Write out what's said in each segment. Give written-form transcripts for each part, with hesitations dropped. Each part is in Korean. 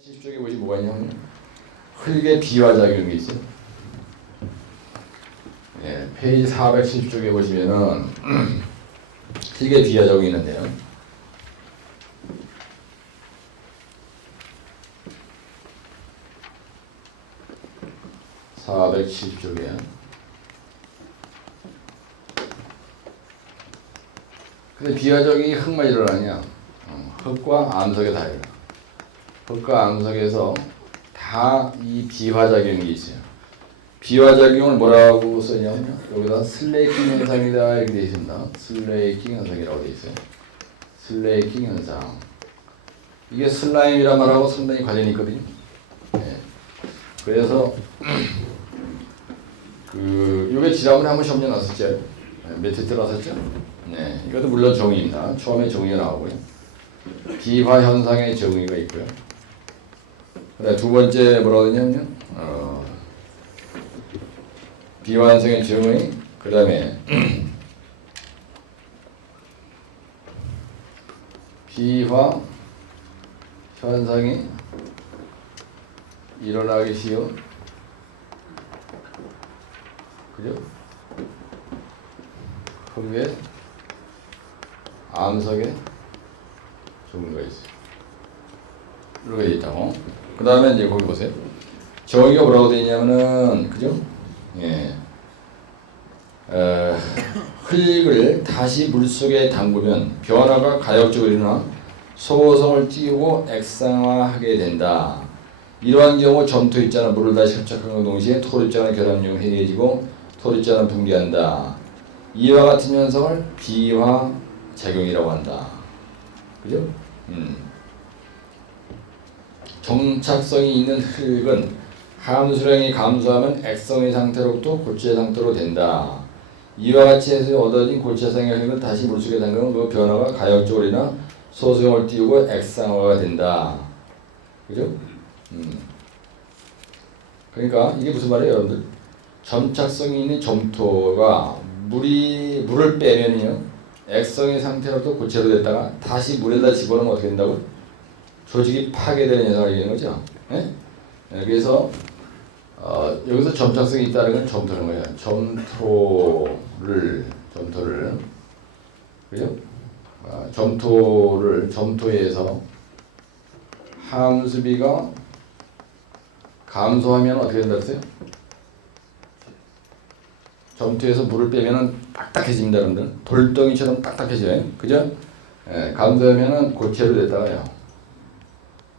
70쪽에 보시 뭐가 있냐면 흙의 비화작용이 있어요. 예, 페이지 470쪽에 보시면은 흙의 비화작용이 있는데요. (470쪽에) 근데 비화작용이 흙만 일어나냐? 흙과 암석에 다 일어나. 흙과 암석에서 다 이 비화작용이 있어요. 비화작용을 뭐라고 써있냐면요, 여기다 슬레이킹 현상이다 이렇게 되어 있습니다. 슬레이킹 현상이라고 되어 있어요. 슬레이킹 현상. 이게 슬라임이란 말하고 상당히 관련이 있거든요. 네. 그래서 이게 지난번에 한번 시험에 나왔었죠. 네, 매트 들어왔었죠. 네, 이것도 물론 정의입니다. 처음에 정의가 나오고요. 비화 현상의 정의가 있고요. 그다음 두 번째 뭐라고 하냐면 비화 현상의 정의, 그 다음에 비화 현상이 일어나기 쉬운, 그죠? 흙의 암석의 종류가 있어요. 이렇게 있다고. 그 다음에 이제 거기 보세요. 정의가 뭐라고 되어 있냐면은, 그죠? 예. 흙을 다시 물속에 담그면 변화가 가역적으로 일어나 소성을 띄우고 액상화하게 된다. 이러한 경우 점토 입자는 물을 다시 흡착함과 동시에 토 입자는 결합력이 해이해지고 토 입자는 붕괴한다. 이와 같은 현상을 비화 작용이라고 한다. 그죠? 정착성이 있는 흙은 함수량이 감소하면 액성의 상태로부터 고체 상태로 된다. 이와 같이 해서 얻어진 고체상의 흙은 다시 물속에 담그면 그 변화가 가역적으로 인하 소수형을 띄우고 액상화가 된다. 그죠? 그러니까 이게 무슨 말이에요, 여러분들? 점착성이 있는 점토가 물을 빼면요, 액성의 상태로부터 고체로 됐다가 다시 물에다 집어넣으면 어떻게 된다고? 조직이 파괴되는 현상을 얘기하는 거죠. 예? 예, 그래서 여기서 점착성이 있다는 건 점토는 거예요. 점토를 그죠? 점토에서 함수비가 감소하면 어떻게 된다 했어요? 점토에서 물을 빼면은 딱딱해집니다, 여러분들. 돌덩이처럼 딱딱해져요. 그죠? 예, 감소하면은 고체로 됐다가요.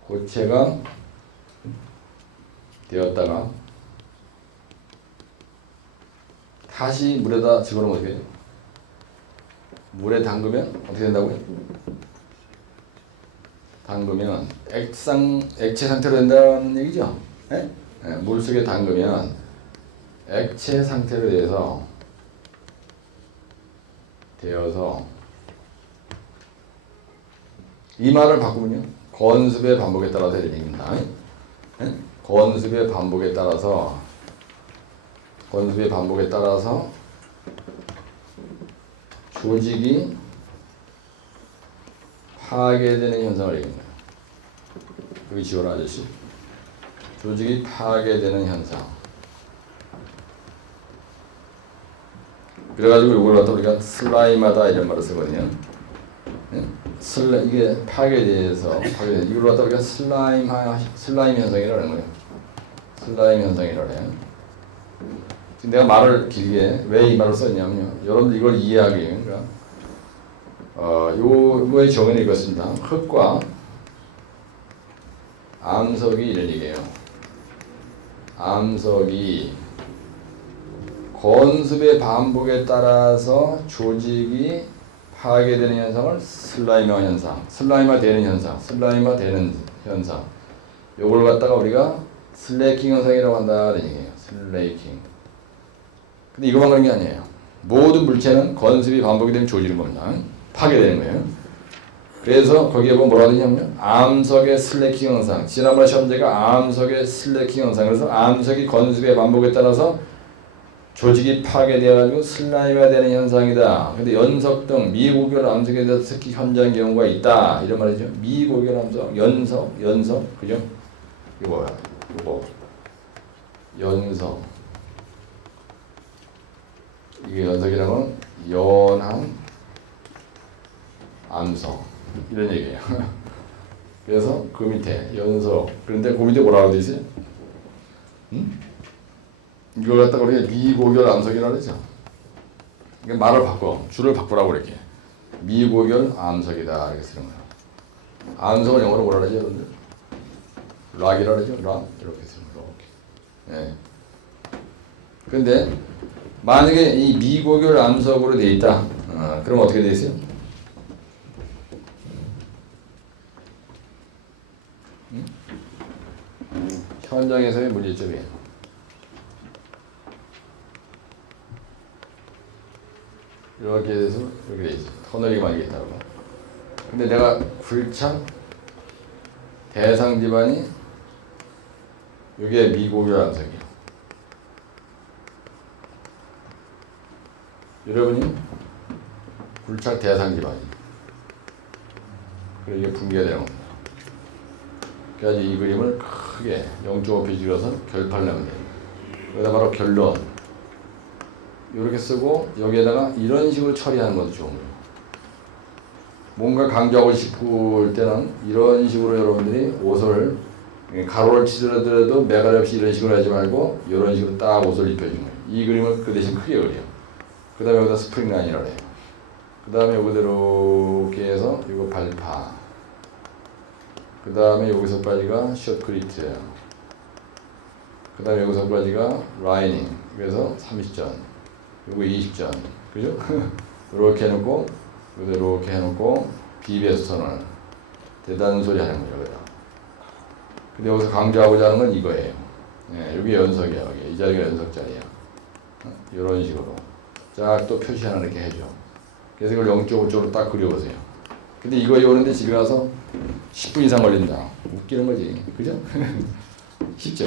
고체가 되었다가 다시 물에다 집어넣으면 어떻게 돼요? 물에 담그면 어떻게 된다고요? 담그면 액체 상태로 된다는 얘기죠? 네? 네, 물속에 담그면 액체 상태로 되어서 이 말을 바꾸면요, 건습의 반복에 따라서 되는 얘기입니다. 네? 건습의 반복에 따라서 조직이 파괴되는 현상을 얘기합니다. 여기 지워라, 아저씨. 조직이 파괴되는 현상. 그래가지고 이걸 갖다 우리가 슬라임하다 이런 말을 쓰거든요. 네? 이게 파괴돼서 이걸 갖다 우리가 슬라임 현상이라는 거예요. 슬라임 현상이라고 해요. 내가 말을 길게 왜 이 말을 썼냐면요, 여러분들 이걸 이해하기 위해, 그러니까 요거의 정의는 이것입니다. 흙과 암석이 이런 얘기예요. 암석이 건습의 반복에 따라서 조직이 파괴되는 현상을 슬라임화 되는 현상. 요걸 갖다가 우리가 슬래킹 현상이라고 한다는 얘기예요. 슬래킹. 근데 이것만 그런 게 아니에요. 모든 물체는 건습이 반복이 되면 조지는 겁니다. 파괴되는 거예요. 그래서 거기에 보면 뭐라고 되냐면요, 암석의 슬래킹 현상. 지난번에 시험제가 암석의 슬래킹 현상. 그래서 암석이 건습의 반복에 따라서 조직이 파괴되어가지고 슬라임화 되는 현상이다. 근데 연석 등 미고결 암석에 대해서 특히 현장 경우가 있다. 이런 말이죠. 미고결 암석, 연석, 그죠? 요거 연성. 이게 연석이라는 건 연한 암석 이런 얘기예요. 그래서 그 밑에 연석. 그런데 그 밑에 뭐라고 돼 있어요? 이걸 갖다가 우리가 미고결 암석이라고 그러죠. 그러니까 말을 바꿔. 줄을 바꾸라고 그렇게. 미고결 암석이다 이렇게 쓰는 거예요. 암석은 영어로 뭐라 그러죠, 여러분들? 락이라 그러죠. 락 이렇게 쓰는 거. 예. 근데 만약에 이 미고결 암석으로 돼 있다. 그럼 어떻게 돼 있어요? 현장에서의 문제점이에요. 이렇게 돼서 이렇게 돼 있어요. 터널이 많이 있다고. 근데 내가 굴착 대상 집안이 이게 미고결 암석이에요. 여러분이 굴착 대상 집안이. 그래 이게 붕괴가 되는 겁니다. 그래서 이 그림을 크게 0.5페이지 줄여서 결판을 내면 돼요. 여기다 바로 결론. 이렇게 쓰고 여기에다가 이런 식으로 처리하는 것도 좋은 거예요. 뭔가 강조하고 싶을 때는 이런 식으로 여러분들이 옷을 가로를 치더라도 매가리 없이 이런 식으로 하지 말고 이런 식으로 딱 옷을 입혀주는 거예요. 이 그림을 그 대신 크게 그려요. 그 다음에 여기다 스프링 라인이라고 해요. 그 다음에 여기대로 이렇게 해서 이거 발파. 그 다음에 여기서까지가 숏크리트예요. 그 다음에 여기서까지가 라이닝. 그래서 30전. 이거 20전. 그죠? 이렇게 해놓고 이렇게 해놓고 BBS 터널. 대단한 소리 하는 거죠. 그죠? 근데 여기서 강조하고자 하는 건 이거예요. 예, 여기 연석이야. 여기. 이 자리가 연석 자리야. 이런 식으로. 쫙 또 표시 하나 이렇게 해줘. 그래서 이걸 0.5쪽으로 딱 그려보세요. 근데 이거 외우는데 집에 가서 10분 이상 걸린다. 웃기는 거지. 그죠? 쉽죠?